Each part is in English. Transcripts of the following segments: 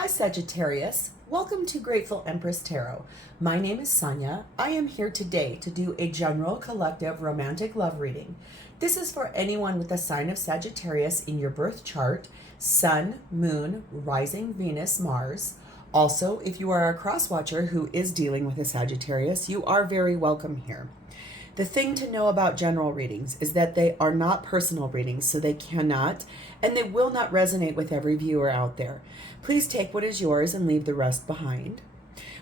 Hi Sagittarius, welcome to Grateful Empress Tarot. My name is Sonia. I am here today to do a general collective romantic love reading. This is for anyone with the sign of Sagittarius in your birth chart, Sun, Moon, Rising, Venus, Mars. Also, if you are a cross watcher who is dealing with a Sagittarius, you are very welcome here. The thing to know about general readings is that they are not personal readings, so they cannot and they will not resonate with every viewer out there. Please take what is yours and leave the rest behind.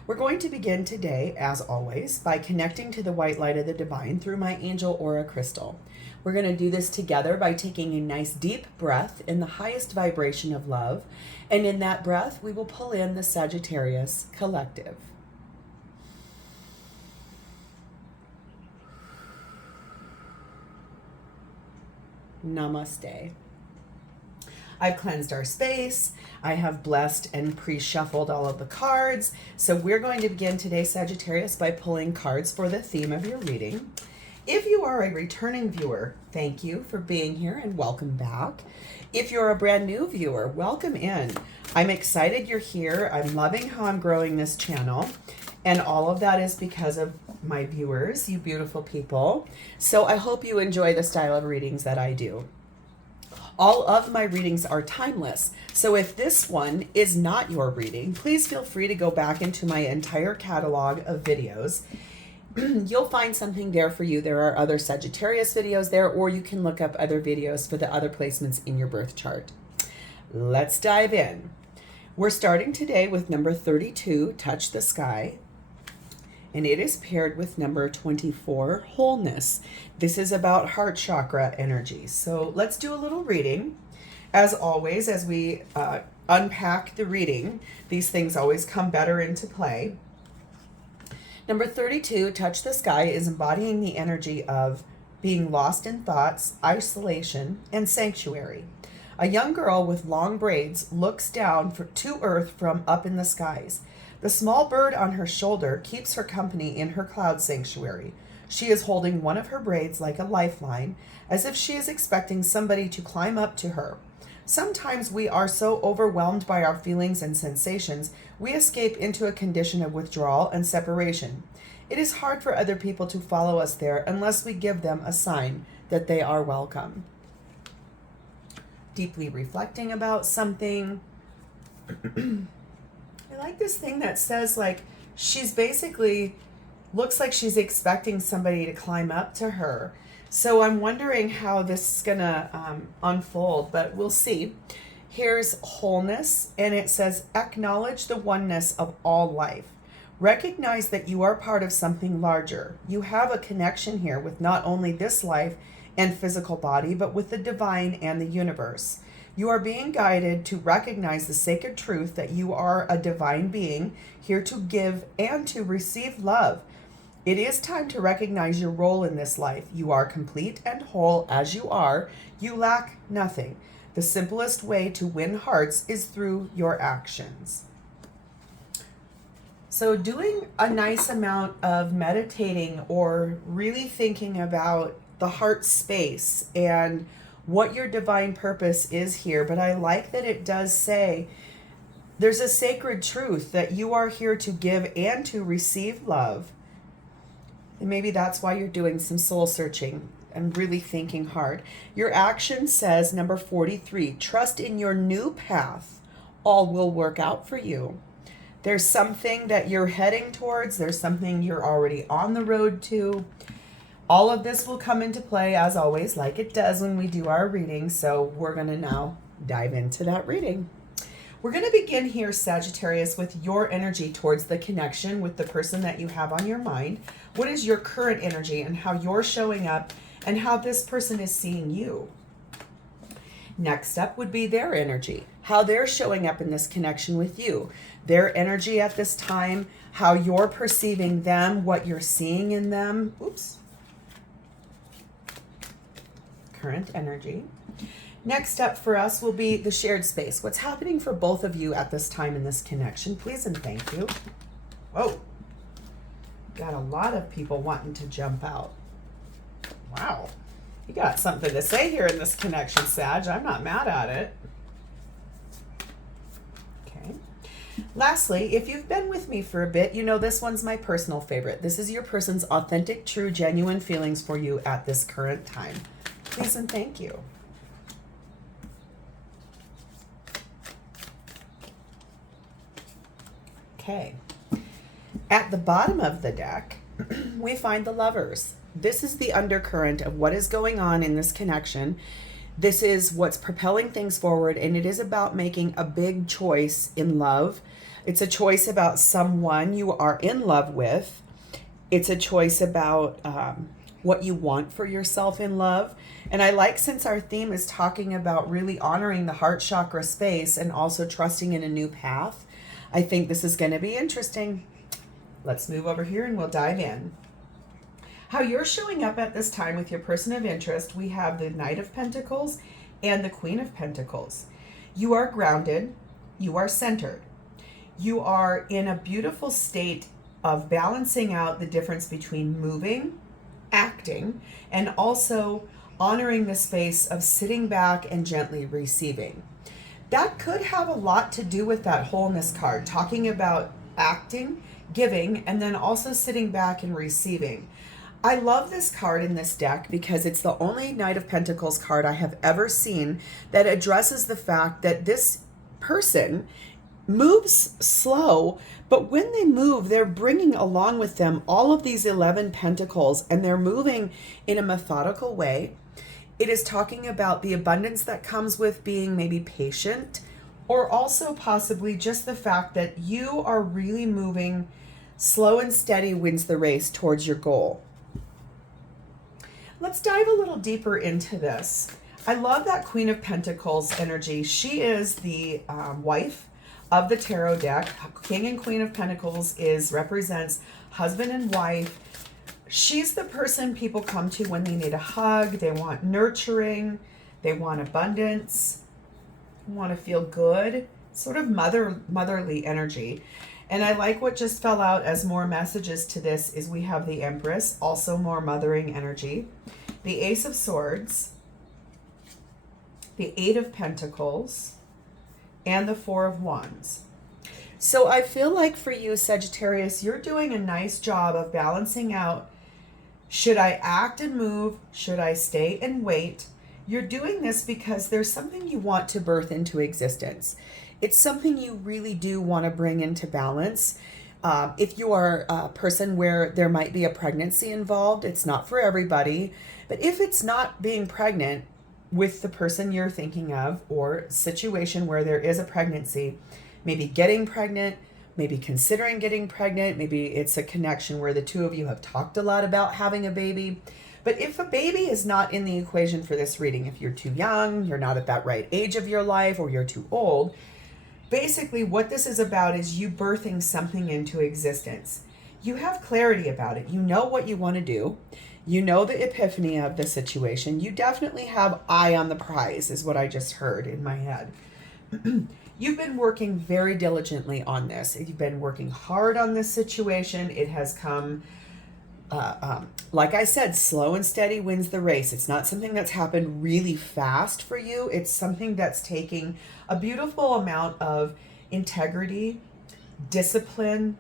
We're going to begin today, as always, by connecting to the white light of the divine through my angel aura crystal. We're going to do this together by taking a nice deep breath in the highest vibration of love, and in that breath we will pull in the Sagittarius collective. Namaste. I've cleansed our space. I have blessed and pre-shuffled all of the cards. So we're going to begin today, Sagittarius, by pulling cards for the theme of your reading. If you are a returning viewer, thank you for being here and welcome back. If you're a brand new viewer, welcome in. I'm excited you're here. I'm loving how I'm growing this channel. And all of that is because of my viewers, you beautiful people. So I hope you enjoy the style of readings that I do. All of my readings are timeless. So if this one is not your reading, please feel free to go back into my entire catalog of videos. You'll find something there for you. There are other Sagittarius videos there, or you can look up other videos for the other placements in your birth chart. Let's dive in. We're starting today with number 32, Touch the Sky. And it is paired with number 24, Wholeness. This is about heart chakra energy. So let's do a little reading. As always, as we unpack the reading, these things always come better into play. Number 32, Touch the Sky, is embodying the energy of being lost in thoughts, isolation, and sanctuary. A young girl with long braids looks down to earth from up in the skies. The small bird on her shoulder keeps her company in her cloud sanctuary. She is holding one of her braids like a lifeline, as if she is expecting somebody to climb up to her. Sometimes we are so overwhelmed by our feelings and sensations, we escape into a condition of withdrawal and separation. It is hard for other people to follow us there unless we give them a sign that they are welcome. Deeply reflecting about something. I like this thing that says, like, she's basically looks like she's expecting somebody to climb up to her. So I'm wondering how this is gonna unfold, but we'll see. Here's Wholeness, and it says, acknowledge the oneness of all life. Recognize that you are part of something larger. You have a connection here with not only this life and physical body, but with the divine and the universe. You are being guided to recognize the sacred truth that you are a divine being here to give and to receive love. It is time to recognize your role in this life. You are complete and whole as you are. You lack nothing. The simplest way to win hearts is through your actions. So doing a nice amount of meditating or really thinking about the heart space and what your divine purpose is here. But I like that it does say there's a sacred truth that you are here to give and to receive love. And maybe that's why you're doing some soul searching and really thinking hard. Your action says, number 43, trust in your new path. All will work out for you. There's something that you're heading towards. There's something you're already on the road to. All of this will come into play, as always, like it does when we do our reading. So we're going to now dive into that reading. We're going to begin here, Sagittarius, with your energy towards the connection with the person that you have on your mind. What is your current energy and how you're showing up and how this person is seeing you? Next up would be their energy, how they're showing up in this connection with you. Their energy at this time, how you're perceiving them, what you're seeing in them. Oops. Current energy. Next up for us will be the shared space. What's happening for both of you at this time in this connection? Please and thank you. Whoa. Got a lot of people wanting to jump out. Wow. You got something to say here in this connection, Sag. I'm not mad at it. Okay. Lastly, if you've been with me for a bit, you know this one's my personal favorite. This is your person's authentic, true, genuine feelings for you at this current time. Please and thank you. Okay. At the bottom of the deck, we find the Lovers. This is the undercurrent of what is going on in this connection. This is what's propelling things forward, and it is about making a big choice in love. It's a choice about someone you are in love with. It's a choice about what you want for yourself in love. And I like, since our theme is talking about really honoring the heart chakra space and also trusting in a new path, I think this is going to be interesting. Let's move over here and we'll dive in. How you're showing up at this time with your person of interest, we have the Knight of Pentacles and the Queen of Pentacles. You are grounded. You are centered. You are in a beautiful state of balancing out the difference between moving, acting, and also honoring the space of sitting back and gently receiving. That could have a lot to do with that wholeness card, talking about acting, giving, and then also sitting back and receiving. I love this card in this deck because it's the only Knight of Pentacles card I have ever seen that addresses the fact that this person moves slow, but when they move, they're bringing along with them all of these 11 pentacles, and they're moving in a methodical way. It is talking about the abundance that comes with being maybe patient, or also possibly just the fact that you are really moving slow and steady wins the race towards your goal. Let's dive a little deeper into this. I love that Queen of Pentacles energy. She is the wife of the tarot deck. King and Queen of Pentacles represents husband and wife. She's the person people come to when they need a hug, they want nurturing, they want abundance, want to feel good, sort of motherly energy. And I like what just fell out as more messages to this is we have the Empress, also more mothering energy, the Ace of Swords, the Eight of Pentacles, and the Four of Wands. So I feel like for you, Sagittarius, you're doing a nice job of balancing out, should I act and move? Should I stay and wait? You're doing this because there's something you want to birth into existence. It's something you really do want to bring into balance. If you are a person where there might be a pregnancy involved, it's not for everybody. But if it's not being pregnant with the person you're thinking of, or situation where there is a pregnancy, maybe getting pregnant, maybe considering getting pregnant, maybe it's a connection where the two of you have talked a lot about having a baby. But if a baby is not in the equation for this reading, if you're too young, you're not at that right age of your life, or you're too old, basically what this is about is you birthing something into existence. You have clarity about it. You know what you want to do. You know the epiphany of the situation. You definitely have eye on the prize, is what I just heard in my head. You've been working very diligently on this. You've been working hard on this situation. It has come, like I said, slow and steady wins the race. It's not something that's happened really fast for you. It's something that's taking a beautiful amount of integrity, discipline,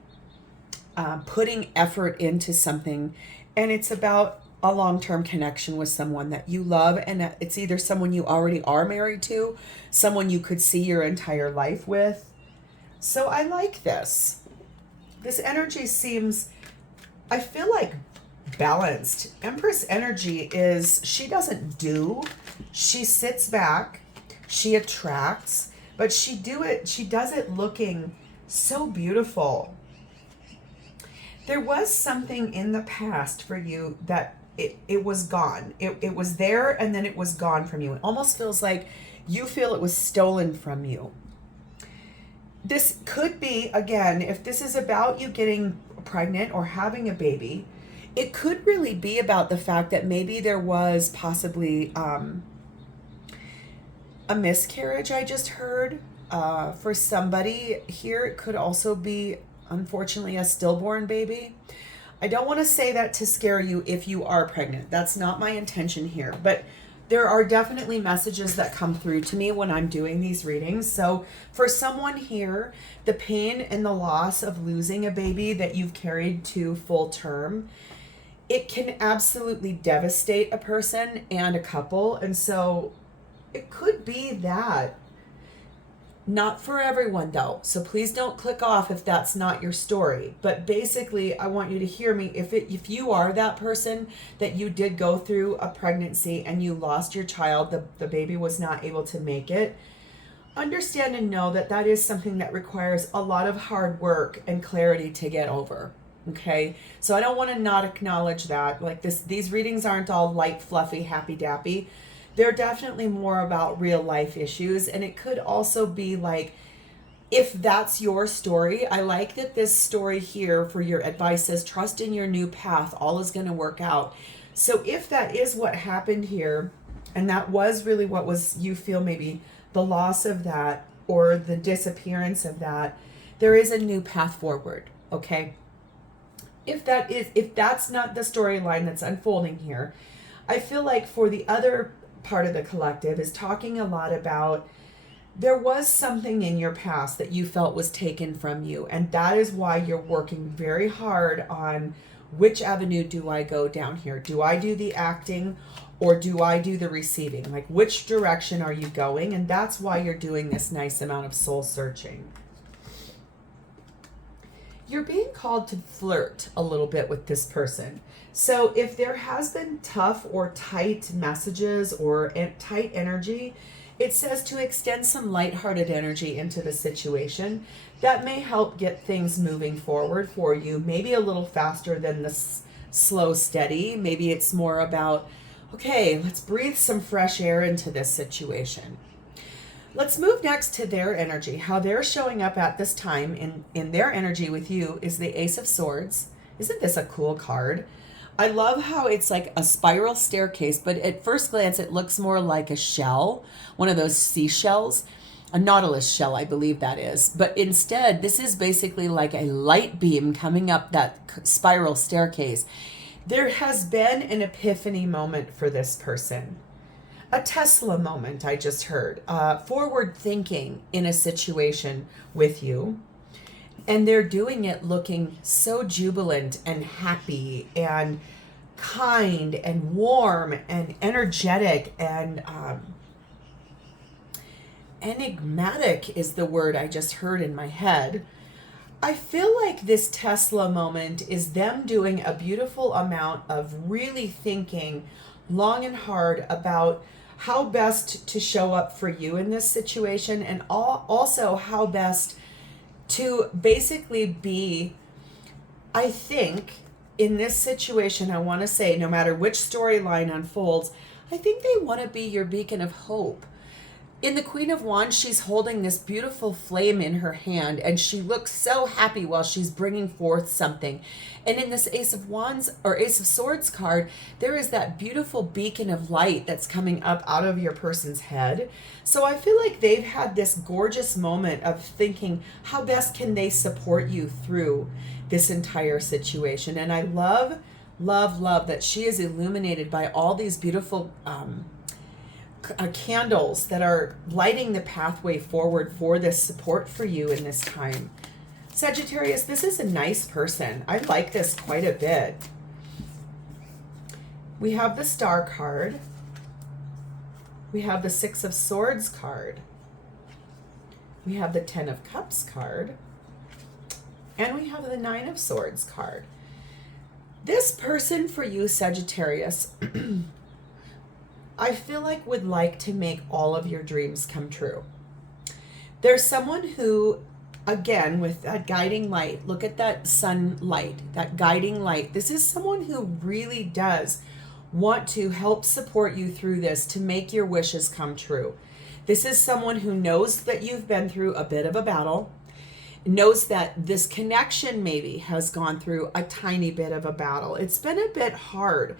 putting effort into something. And it's about a long-term connection with someone that you love, and it's either someone you already are married to, someone you could see your entire life with. So I like this. This energy seems, I feel like, balanced. Empress energy is, she doesn't do, she sits back, she attracts, but she does it looking so beautiful. There was something in the past for you that it was gone. It was there and then it was gone from you. It almost feels like you feel it was stolen from you. This could be, again, if this is about you getting pregnant or having a baby, it could really be about the fact that maybe there was possibly a miscarriage, I just heard. For somebody here, it could also be, unfortunately, a stillborn baby. I don't want to say that to scare you if you are pregnant. That's not my intention here. But there are definitely messages that come through to me when I'm doing these readings. So for someone here, the pain and the loss of losing a baby that you've carried to full term, it can absolutely devastate a person and a couple. And so it could be that. Not for everyone though, so please don't click off if that's not your story. But basically, I want you to hear me. If you are that person that you did go through a pregnancy and you lost your child, the baby was not able to make it, understand and know that that is something that requires a lot of hard work and clarity to get over. Okay, so I don't want to not acknowledge that. Like these readings aren't all light, fluffy, happy dappy. They're definitely more about real life issues. And it could also be like, if that's your story, I like that this story here for your advice is trust in your new path. All is going to work out. So if that is what happened here, and that was really what was, you feel maybe the loss of that or the disappearance of that, there is a new path forward. Okay. If that's not the storyline that's unfolding here, I feel like for the other part of the collective is talking a lot about there was something in your past that you felt was taken from you, and that is why you're working very hard on which avenue do I go down here. Do I do the acting or do I do the receiving? Like, which direction are you going? And that's why you're doing this nice amount of soul searching. You're being called to flirt a little bit with this person. So if there has been tough or tight messages or tight energy, it says to extend some lighthearted energy into the situation. That may help get things moving forward for you, maybe a little faster than the slow, steady. Maybe it's more about, okay, let's breathe some fresh air into this situation. Let's move next to their energy. How they're showing up at this time in their energy with you is the Ace of Swords. Isn't this a cool card? I love how it's like a spiral staircase, but at first glance, it looks more like a shell, one of those seashells, a nautilus shell, I believe that is. But instead, this is basically like a light beam coming up that spiral staircase. There has been an epiphany moment for this person. A Tesla moment, I just heard. Forward thinking in a situation with you. And they're doing it looking so jubilant and happy and kind and warm and energetic and enigmatic is the word I just heard in my head. I feel like this Tesla moment is them doing a beautiful amount of really thinking long and hard about how best to show up for you in this situation, and also how best to basically be, I think, in this situation, I want to say, no matter which storyline unfolds, I think they want to be your beacon of hope. In the Queen of Wands, she's holding this beautiful flame in her hand, and she looks so happy while she's bringing forth something. And in this Ace of Wands or Ace of Swords card, there is that beautiful beacon of light that's coming up out of your person's head. So I feel like they've had this gorgeous moment of thinking, how best can they support you through this entire situation? And I love, love, love that she is illuminated by all these beautiful candles that are lighting the pathway forward for this support for you in this time. Sagittarius, this is a nice person. I like this quite a bit. We have the Star card. We have the Six of Swords card. We have the Ten of Cups card. And we have the Nine of Swords card. This person for you, Sagittarius, I feel like would like to make all of your dreams come true. There's someone who, again, with that guiding light, look at that sunlight, that guiding light. This is someone who really does want to help support you through this to make your wishes come true. This is someone who knows that you've been through a bit of a battle, knows that this connection maybe has gone through a tiny bit of a battle. It's been a bit hard.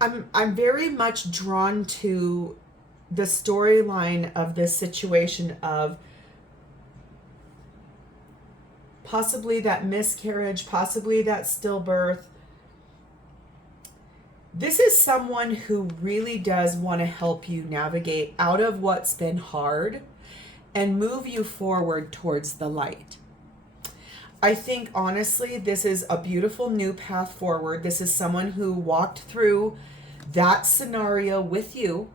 I'm very much drawn to the storyline of this situation of possibly that miscarriage, possibly that stillbirth. This is is someone who really does want to help you navigate out of what's been hard and move you forward towards the light. I think, honestly, this is a beautiful new path forward. This is someone who walked through that scenario with you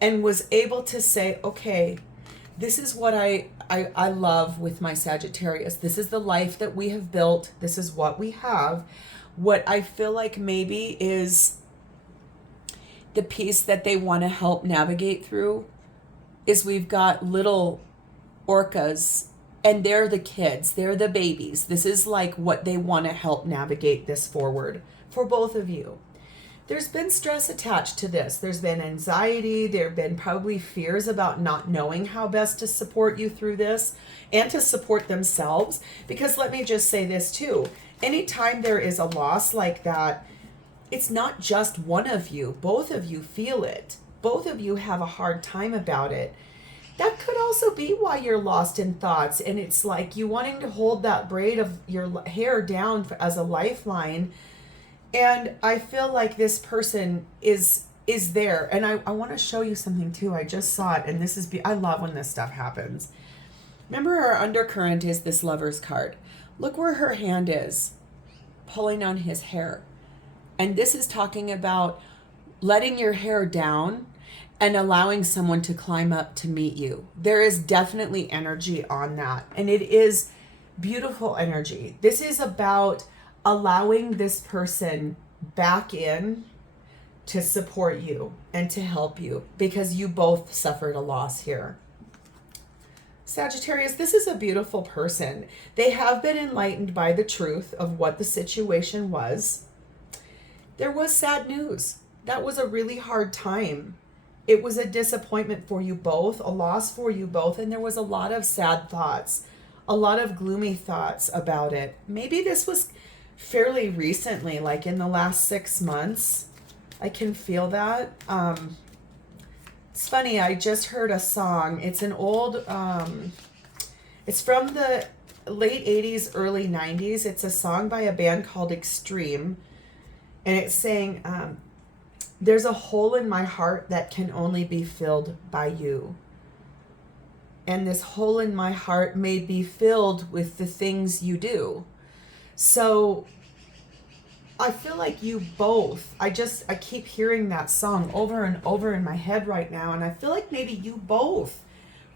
and was able to say, okay, this is what I love with my Sagittarius. This is the life that we have built. This is what we have. What I feel like maybe is the piece that they want to help navigate through is we've got little orcas, and they're the kids, they're the babies. This is like what they want to help navigate this forward for both of you. There's been stress attached to this. There's been anxiety. There have been probably fears about not knowing how best to support you through this and to support themselves. Because let me just say this too. Anytime there is a loss like that, it's not just one of you. Both of you feel it. Both of you have a hard time about it. That could also be why you're lost in thoughts. And it's like you wanting to hold that braid of your hair down as a lifeline. And I feel like this person is there. And I want to show you something too. I just saw it. And this is, I love when this stuff happens. Remember, our undercurrent is this Lover's card. Look where her hand is, pulling on his hair. And this is talking about letting your hair down and allowing someone to climb up to meet you. There is definitely energy on that. And it is beautiful energy. This is about allowing this person back in to support you and to help you because you both suffered a loss here. Sagittarius, this is a beautiful person. They have been enlightened by the truth of what the situation was. There was sad news. That was a really hard time. It was a disappointment for you both, a loss for you both, and there was a lot of sad thoughts, a lot of gloomy thoughts about it. Maybe this was fairly recently, like in the last 6 months. I can feel that. It's funny, I just heard a song. It's an old, it's from the late 80s, early 90s. It's a song by a band called Extreme. And it's saying, there's a hole in my heart that can only be filled by you. And this hole in my heart may be filled with the things you do. So I feel like you both, I keep hearing that song over and over in my head right now. And I feel like maybe you both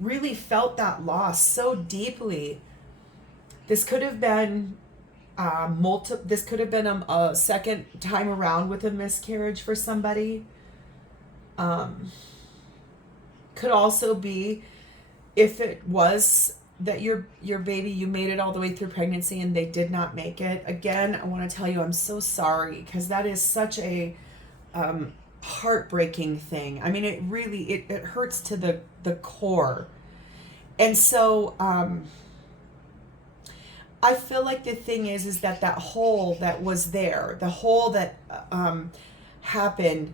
really felt that loss so deeply. This could have been this could have been a second time around with a miscarriage for somebody. Could also be if it was that your baby, you made it all the way through pregnancy and they did not make it. Again, I want to tell you, I'm so sorry, because that is such a heartbreaking thing. I mean, it really, it hurts to the core. And so, I feel like the thing is that hole that was there, the hole that happened,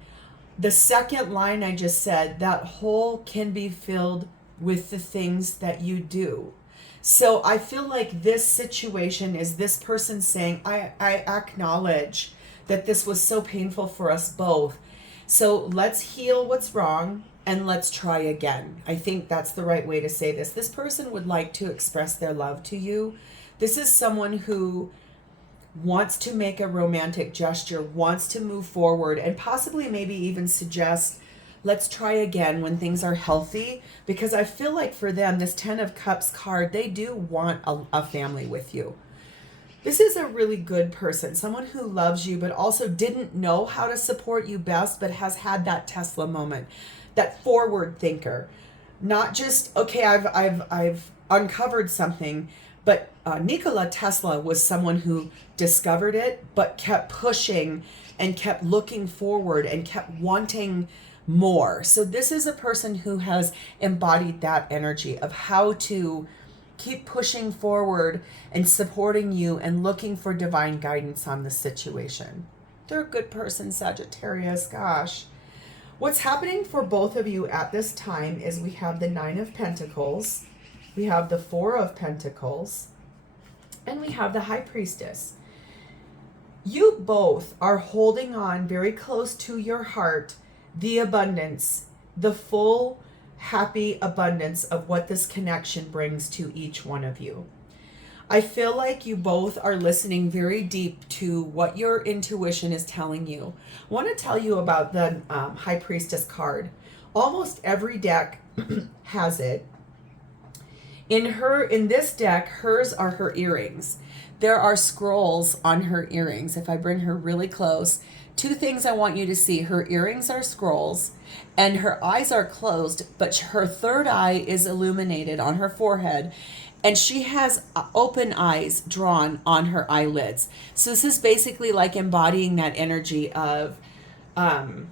the second line I just said, that hole can be filled with the things that you do. So I feel like this situation is this person saying, I acknowledge that this was so painful for us both. So let's heal what's wrong and let's try again. I think that's the right way to say this. This person would like to express their love to you. This is someone who wants to make a romantic gesture, wants to move forward, and possibly maybe even suggest, let's try again when things are healthy. Because I feel like for them, this 10 of Cups card, they do want a family with you. This is a really good person, someone who loves you, but also didn't know how to support you best, but has had that Tesla moment, that forward thinker. Not just, okay, I've uncovered something, but Nikola Tesla was someone who discovered it, but kept pushing and kept looking forward and kept wanting more. So this is a person who has embodied that energy of how to keep pushing forward and supporting you and looking for divine guidance on the situation. They're a good person, Sagittarius. Gosh. What's happening for both of you at this time is we have the 9 of Pentacles, we have the 4 of Pentacles, and we have the High Priestess. You both are holding on very close to your heart, the abundance, the full, happy abundance of what this connection brings to each one of you. I feel like you both are listening very deep to what your intuition is telling you. I want to tell you about the High Priestess card. Almost every deck has it. In this deck, hers are her earrings. There are scrolls on her earrings. If I bring her really close, two things I want you to see. Her earrings are scrolls and her eyes are closed, but her third eye is illuminated on her forehead. And she has open eyes drawn on her eyelids. So this is basically like embodying that energy of, I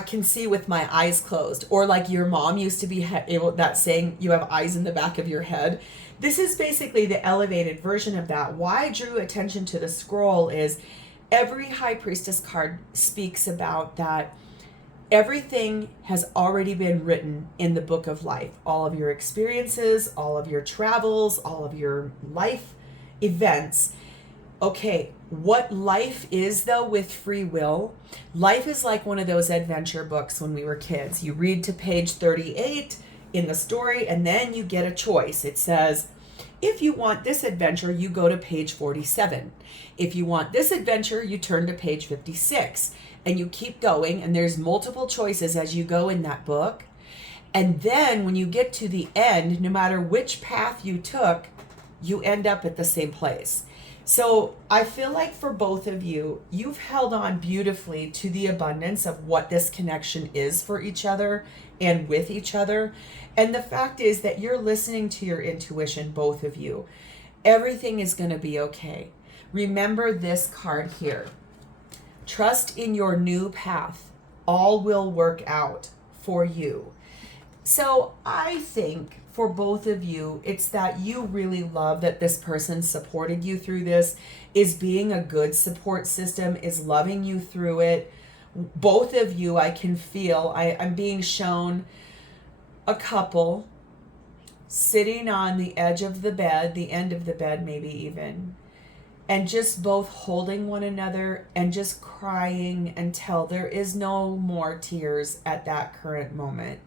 can see with my eyes closed. Or like your mom used to be able, that saying, you have eyes in the back of your head. This is basically the elevated version of that. Why I drew attention to the scroll is every High Priestess card speaks about that everything has already been written in the book of life. All of your experiences, all of your travels, all of your life events. Okay, what life is though with free will, life is like one of those adventure books when we were kids. You read to page 38 in the story and then you get a choice. It says, if you want this adventure, you go to page 47. If you want this adventure, you turn to page 56. And you keep going, and there's multiple choices as you go in that book. And then when you get to the end, no matter which path you took, you end up at the same place. So I feel like for both of you, you've held on beautifully to the abundance of what this connection is for each other and with each other. And the fact is that you're listening to your intuition, both of you. Everything is going to be okay. Remember this card here. Trust in your new path. All will work out for you. So I think for both of you, it's that you really love that this person supported you through this, is being a good support system, is loving you through it. Both of you, I can feel, I'm being shown a couple sitting on the edge of the bed, the end of the bed maybe even, and just both holding one another and just crying until there is no more tears at that current moment.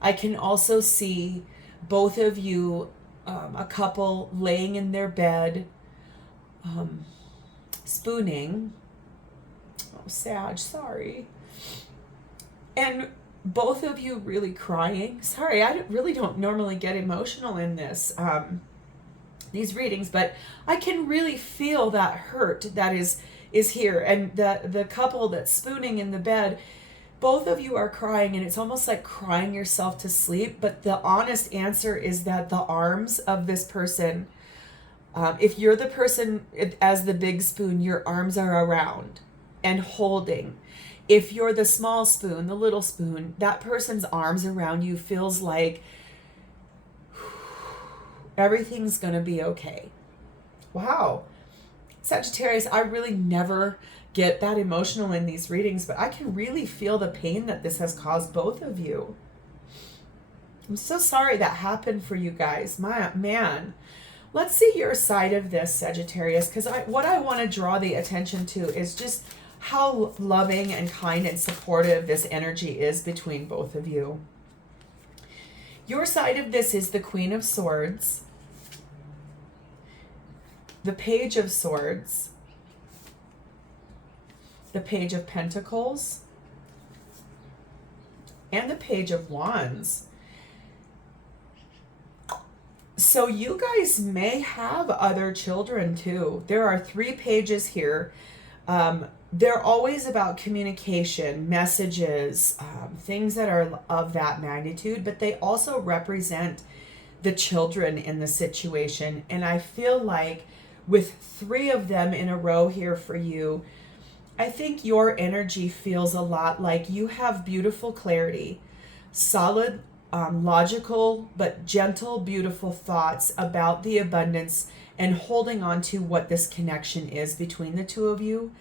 I can also see both of you, a couple laying in their bed, spooning. Oh, Sag, sorry. And both of you really crying. Sorry, I really don't normally get emotional in these readings, but I can really feel that hurt that is here. And the couple that's spooning in the bed, both of you are crying, and it's almost like crying yourself to sleep. But the honest answer is that the arms of this person, if you're the person as the big spoon, your arms are around and holding. If you're the small spoon, the little spoon, that person's arms around you feels like everything's going to be okay. Wow. Sagittarius, I really never get that emotional in these readings, but I can really feel the pain that this has caused both of you. I'm so sorry that happened for you guys. Man. Let's see your side of this, Sagittarius, because what I want to draw the attention to is just how loving and kind and supportive this energy is between both of you. Your side of this is the Queen of Swords, the Page of Swords, the Page of Pentacles, and the Page of Wands. So you guys may have other children too. There are 3 pages here. They're always about communication, messages, things that are of that magnitude, but they also represent the children in the situation. And I feel like with 3 of them in a row here for you, I think your energy feels a lot like you have beautiful clarity, solid, logical, but gentle, beautiful thoughts about the abundance and holding on to what this connection is between the two of you.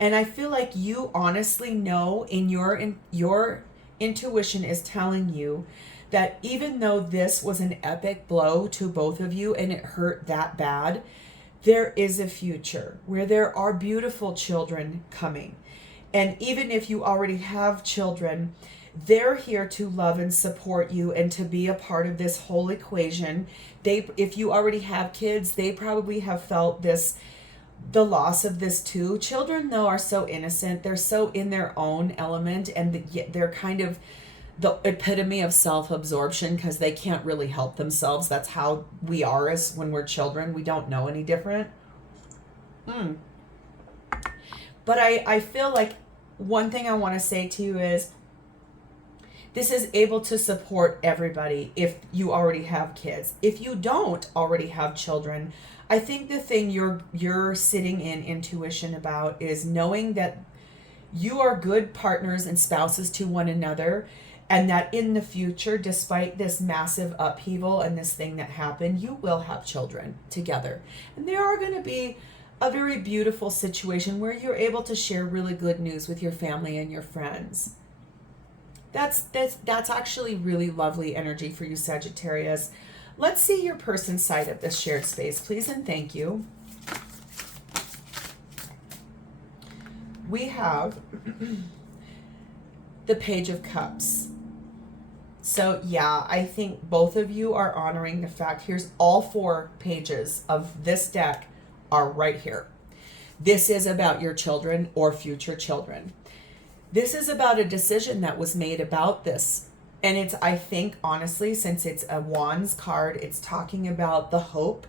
And I feel like you honestly know in your intuition is telling you that even though this was an epic blow to both of you and it hurt that bad, there is a future where there are beautiful children coming. And even if you already have children, they're here to love and support you and to be a part of this whole equation. If you already have kids, they probably have felt the loss of this too. Children, though, are so innocent. They're so in their own element, and yet they're kind of the epitome of self-absorption because they can't really help themselves. That's how we are as when we're children. We don't know any different. But I feel like one thing I want to say to you is this is able to support everybody if you already have kids. If you don't already have children, I think the thing you're sitting in intuition about is knowing that you are good partners and spouses to one another, and that in the future, despite this massive upheaval and this thing that happened, you will have children together. And there are going to be a very beautiful situation where you're able to share really good news with your family and your friends. That's actually really lovely energy for you, Sagittarius. Let's see your person's side of this shared space, please, and thank you. We have the Page of Cups. So yeah, I think both of you are honoring the fact, here's all 4 pages of this deck are right here. This is about your children or future children. This is about a decision that was made about this. And it's, I think, honestly, since it's a Wands card, it's talking about the hope,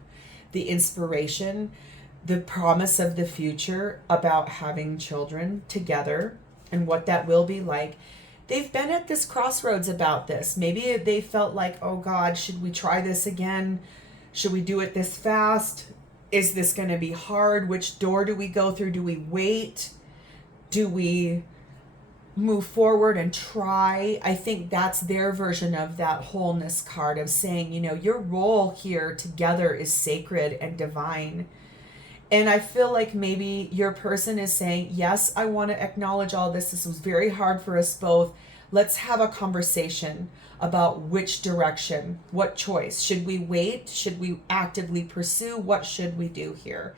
the inspiration, the promise of the future about having children together and what that will be like. They've been at this crossroads about this. Maybe they felt like, oh God, should we try this again? Should we do it this fast? Is this going to be hard? Which door do we go through? Do we wait? Do we move forward and try? I think that's their version of that wholeness card of saying, you know, your role here together is sacred and divine. And I feel like maybe your person is saying, yes, I want to acknowledge all this. This was very hard for us both. Let's have a conversation about which direction, what choice. Should we wait? Should we actively pursue? What should we do here?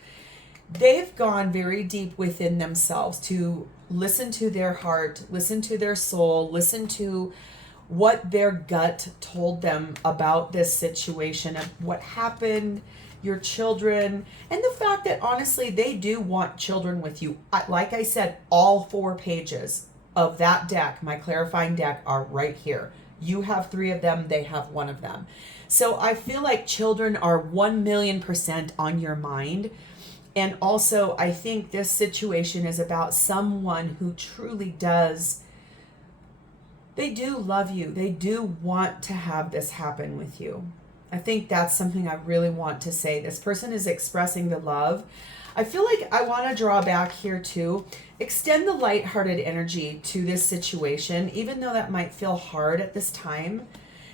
They've gone very deep within themselves to listen to their heart, listen to their soul, listen to what their gut told them about this situation, of what happened, your children, and the fact that honestly they do want children with you. Like I said, all 4 pages of that deck, my clarifying deck, are right here. You have 3 of them, they have 1 of them. So I feel like children are 1,000,000% on your mind. And also, I think this situation is about someone who truly does, they do love you. They do want to have this happen with you. I think that's something I really want to say. This person is expressing the love. I feel like I want to draw back here too. Extend the lighthearted energy to this situation, even though that might feel hard at this time,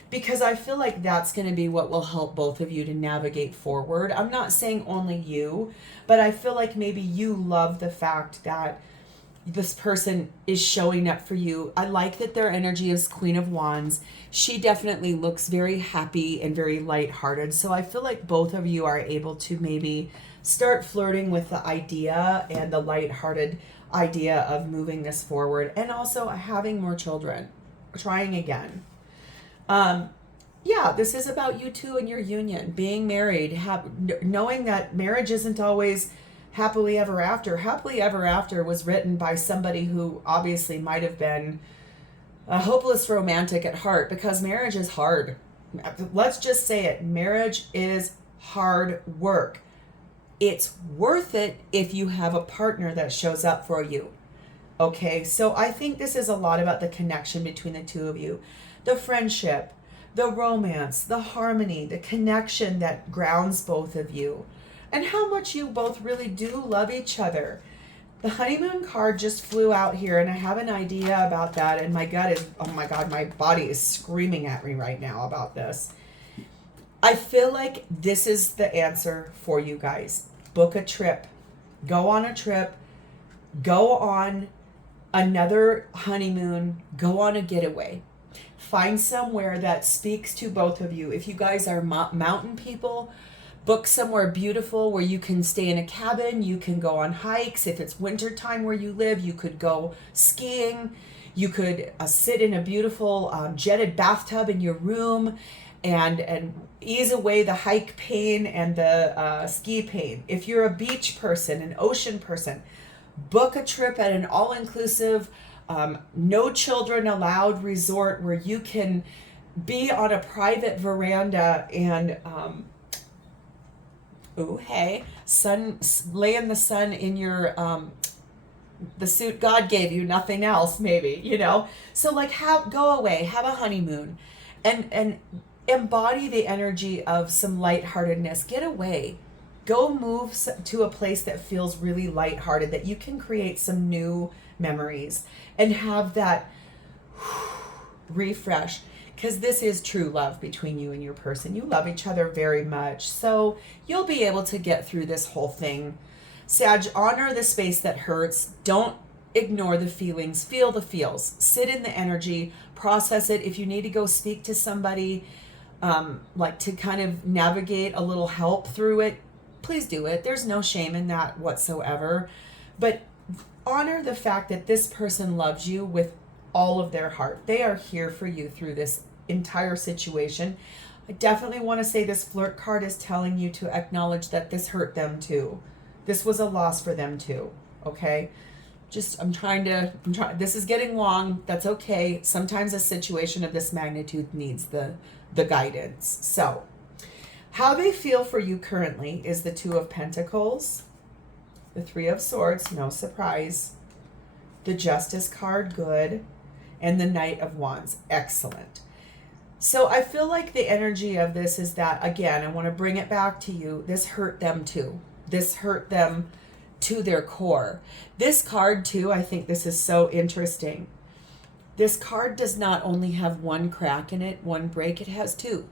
because I feel like that's going to be what will help both of you to navigate forward. I'm not saying only you, but I feel like maybe you love the fact that this person is showing up for you. I like that their energy is Queen of Wands. She definitely looks very happy and very lighthearted. So I feel like both of you are able to maybe start flirting with the idea and the lighthearted idea of moving this forward, and also having more children, trying again. Yeah, this is about you two and your union, being married, knowing that marriage isn't always happily ever after. Happily ever after was written by somebody who obviously might have been a hopeless romantic at heart, because marriage is hard. Let's just say it. Marriage is hard work. It's worth it if you have a partner that shows up for you. Okay, so I think this is a lot about the connection between the two of you. The friendship, the romance, the harmony, the connection that grounds both of you, and how much you both really do love each other. The honeymoon card just flew out here, and I have an idea about that, and my gut is, oh my God, my body is screaming at me right now about this. I feel like this is the answer for you guys. Book a trip. Go on a trip. Go on another honeymoon. Go on a getaway. Find somewhere that speaks to both of you. If you guys are mountain people, book somewhere beautiful where you can stay in a cabin, you can go on hikes. If it's winter time where you live, you could go skiing. You could sit in a beautiful jetted bathtub in your room and ease away the hike pain and the ski pain. If you're a beach person, an ocean person, book a trip at an all-inclusive, no children allowed resort where you can be on a private veranda and lay in the sun in your the suit God gave you, nothing else, maybe, you know. So like go away, have a honeymoon, and embody the energy of some lightheartedness. Get away. Go move to a place that feels really lighthearted, that you can create some new memories and have that refresh. Because this is true love between you and your person. You love each other very much. So you'll be able to get through this whole thing. Sag, honor the space that hurts. Don't ignore the feelings. Feel the feels. Sit in the energy. Process it. If you need to go speak to somebody, like to kind of navigate a little help through it, please do it. There's no shame in that whatsoever. But honor the fact that this person loves you with all of their heart. They are here for you through this entire situation. I definitely want to say this flirt card is telling you to acknowledge that this hurt them too. This was a loss for them too. Okay? This is getting long. That's okay. Sometimes a situation of this magnitude needs the guidance. So, how they feel for you currently is the Two of Pentacles, the Three of Swords, no surprise, the Justice card, good, and the Knight of Wands, excellent. So I feel like the energy of this is that, again, I want to bring it back to you. This hurt them too. This hurt them to their core. This card too, I think this is so interesting. This card does not only have one crack in it, one break, it has two.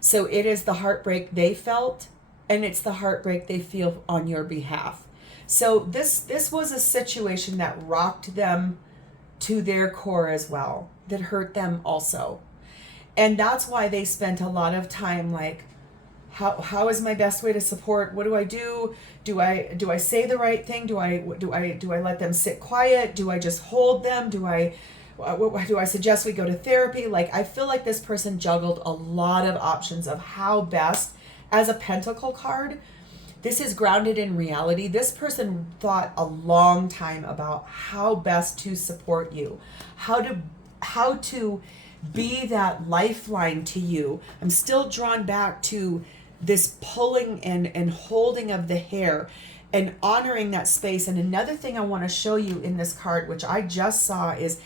So it is the heartbreak they felt, and it's the heartbreak they feel on your behalf. So this was a situation that rocked them to their core as well, that hurt them also. And that's why they spent a lot of time like, how is my best way to support? What do I do? Do I say the right thing? Do I let them sit quiet? Do I just hold them? Do I suggest we go to therapy? Like, I feel like this person juggled a lot of options of how best. As a Pentacle card, this is grounded in reality. This person thought a long time about how best to support you, how to be that lifeline to you. I'm still drawn back to this pulling and holding of the hair and honoring that space. And another thing I want to show you in this card, which I just saw, is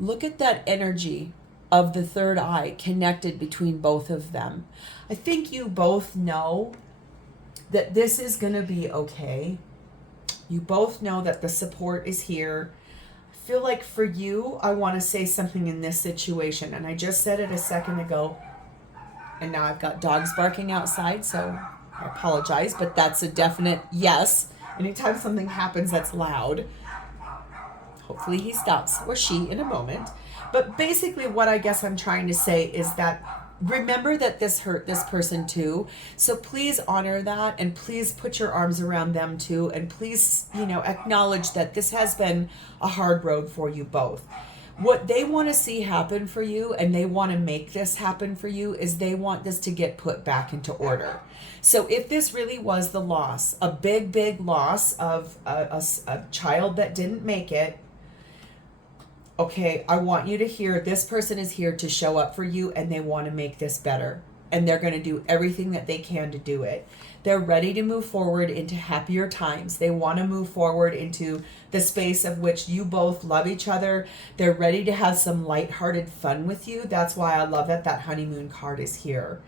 look at that energy of the third eye connected between both of them. I think you both know that this is going to be okay. You both know that the support is here. I feel like for you, I want to say something in this situation, and I just said it a second ago, and now I've got dogs barking outside, so I apologize, but that's a definite yes. Anytime something happens that's loud, hopefully he stops, or she, in a moment. But basically what I guess I'm trying to say is that remember that this hurt this person too. So please honor that, and please put your arms around them too. And please, acknowledge that this has been a hard road for you both. What they want to see happen for you, and they want to make this happen for you, is they want this to get put back into order. So if this really was the loss, a big, big loss of a child that didn't make it, okay, I want you to hear this person is here to show up for you, and they want to make this better. And they're going to do everything that they can to do it. They're ready to move forward into happier times. They want to move forward into the space of which you both love each other. They're ready to have some lighthearted fun with you. That's why I love that honeymoon card is here.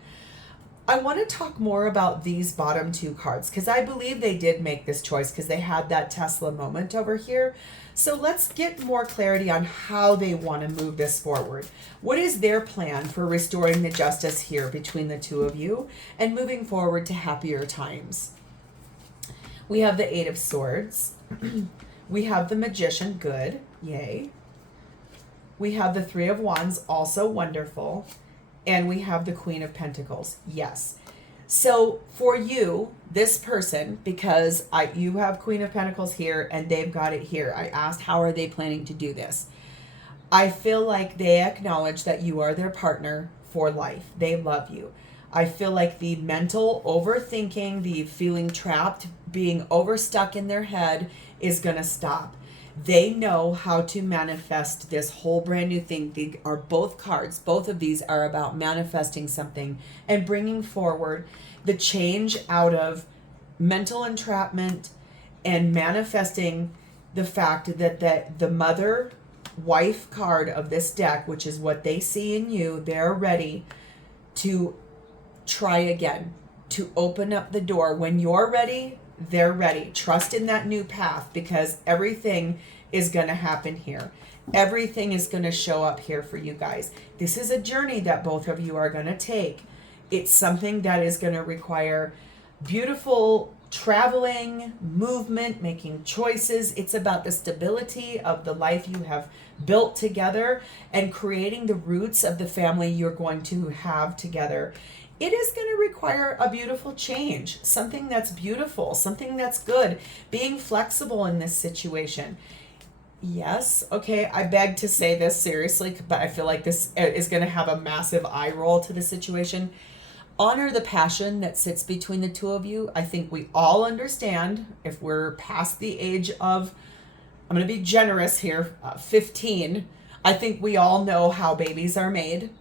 I want to talk more about these bottom two cards, because I believe they did make this choice because they had that Tesla moment over here. So let's get more clarity on how they want to move this forward. What is their plan for restoring the justice here between the two of you and moving forward to happier times? We have the Eight of Swords. We have the Magician, good, yay. We have the Three of Wands, also wonderful. And we have the Queen of Pentacles, yes. So for you, this person, because you have Queen of Pentacles here and they've got it here. I asked, how are they planning to do this? I feel like they acknowledge that you are their partner for life. They love you. I feel like the mental overthinking, the feeling trapped, being overstuck in their head is going to stop. They know how to manifest this whole brand new thing. They are both cards. Both of these are about manifesting something and bringing forward the change out of mental entrapment and manifesting the fact that the mother wife card of this deck, which is what they see in you, they're ready to try again, to open up the door. When you're ready, they're ready. Trust in that new path, because everything is going to happen here. Everything is going to show up here for you guys. This is a journey that both of you are going to take. It's something that is going to require beautiful traveling, movement, making choices. It's about the stability of the life you have built together and creating the roots of the family you're going to have together. It is going to require a beautiful change, something that's beautiful, something that's good, being flexible in this situation. Yes, okay, I beg to say this seriously, but I feel like this is going to have a massive eye roll to the situation. Honor the passion that sits between the two of you. I think we all understand, if we're past the age of, I'm going to be generous here, 15, I think we all know how babies are made.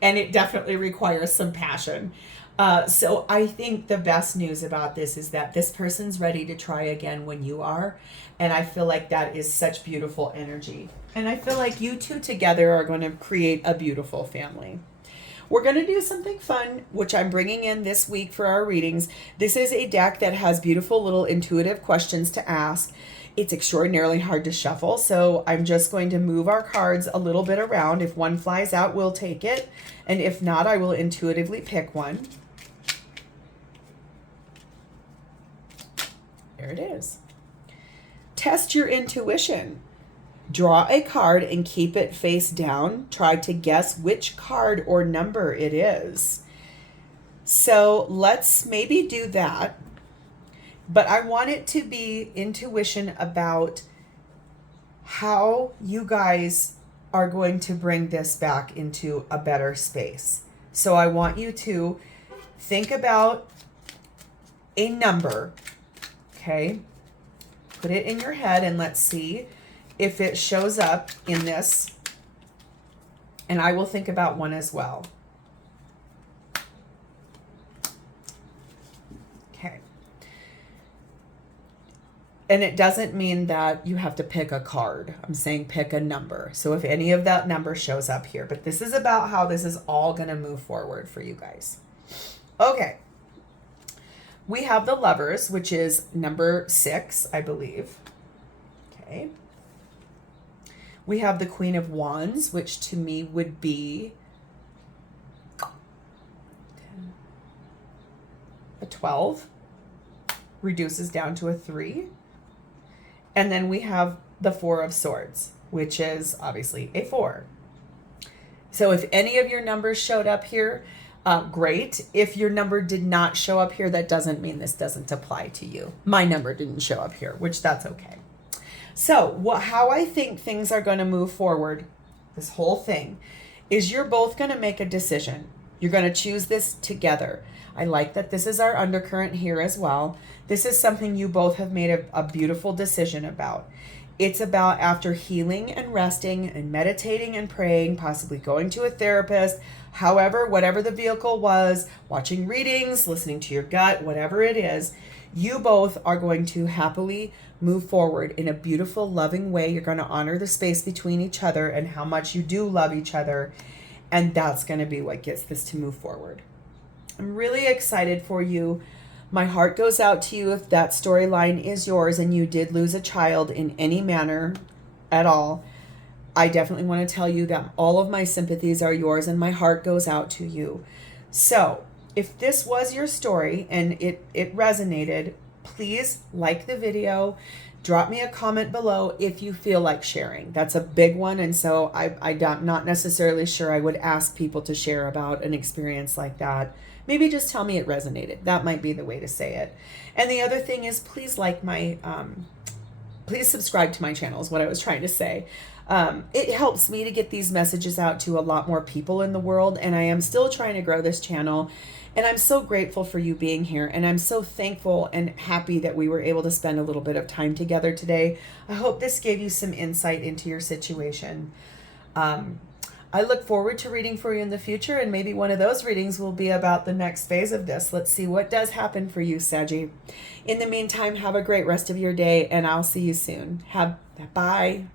And it definitely requires some passion. So I think the best news about this is that this person's ready to try again when you are. And I feel like that is such beautiful energy. And I feel like you two together are going to create a beautiful family. We're going to do something fun, which I'm bringing in this week for our readings. This is a deck that has beautiful little intuitive questions to ask. It's extraordinarily hard to shuffle, so I'm just going to move our cards a little bit around. If one flies out, we'll take it. And if not, I will intuitively pick one. There it is. Test your intuition. Draw a card and keep it face down. Try to guess which card or number it is. So let's maybe do that. But I want it to be intuition about how you guys are going to bring this back into a better space. So I want you to think about a number, okay? Put it in your head and let's see if it shows up in this. And I will think about one as well. Okay. And it doesn't mean that you have to pick a card. I'm saying pick a number. So if any of that number shows up here, but this is about how this is all going to move forward for you guys. Okay. We have the Lovers, which is number 6, I believe. Okay. We have the Queen of Wands, which to me would be a 12. Reduces down to a 3. And then we have the Four of Swords, which is obviously a 4. So if any of your numbers showed up here, great. If your number did not show up here, that doesn't mean this doesn't apply to you. My number didn't show up here, which that's okay. So how I think things are going to move forward, this whole thing, is you're both going to make a decision. You're going to choose this together. I like that this is our undercurrent here as well. This is something you both have made a beautiful decision about. It's about, after healing and resting and meditating and praying, possibly going to a therapist, however, whatever the vehicle was, watching readings, listening to your gut, whatever it is, you both are going to happily move forward in a beautiful, loving way. You're going to honor the space between each other and how much you do love each other. And that's going to be what gets this to move forward. I'm really excited for you. My heart goes out to you if that storyline is yours and you did lose a child in any manner at all. I definitely want to tell you that all of my sympathies are yours and my heart goes out to you. So if this was your story and it resonated, please like the video. Drop me a comment below if you feel like sharing. That's a big one. And so I'm not necessarily sure I would ask people to share about an experience like that, maybe just tell me it resonated. That might be the way to say it. And the other thing is, please like my, please subscribe to my channel is what I was trying to say. It helps me to get these messages out to a lot more people in the world, and I am still trying to grow this channel. And I'm so grateful for you being here, and I'm so thankful and happy that we were able to spend a little bit of time together today. I hope this gave you some insight into your situation. I look forward to reading for you in the future, and maybe one of those readings will be about the next phase of this. Let's see what does happen for you, Saggy. In the meantime, have a great rest of your day, and I'll see you soon. Bye.